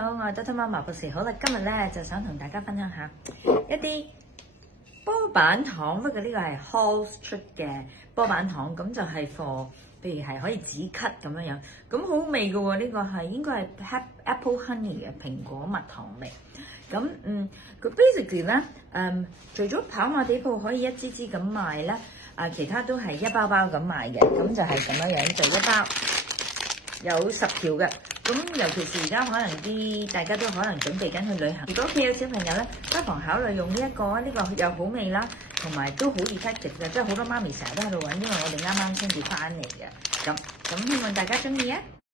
好，我係多多媽媽博士。好啦，今日咧就想同大家分享下一啲波板糖，不過呢個係 Halls 出嘅波板糖，咁就係 for 譬如係可以止咳咁樣樣，咁好好味嘅喎。呢個係應該係 Apple Honey 嘅蘋果蜜糖味。咁佢 basically 咧除咗跑馬地鋪可以一支支咁賣咧，其他都係一包包咁賣嘅，咁就係咁樣樣，就一包有10條嘅。咁尤其是而家可能大家都可能準備緊去旅行，如果屋企有小朋友咧，不妨考慮用呢一個，呢個又好味啦，同埋都好 effective 嘅，即係好多媽咪成日都喺度揾，因為我哋啱啱先至翻嚟嘅。咁希望大家中意啊！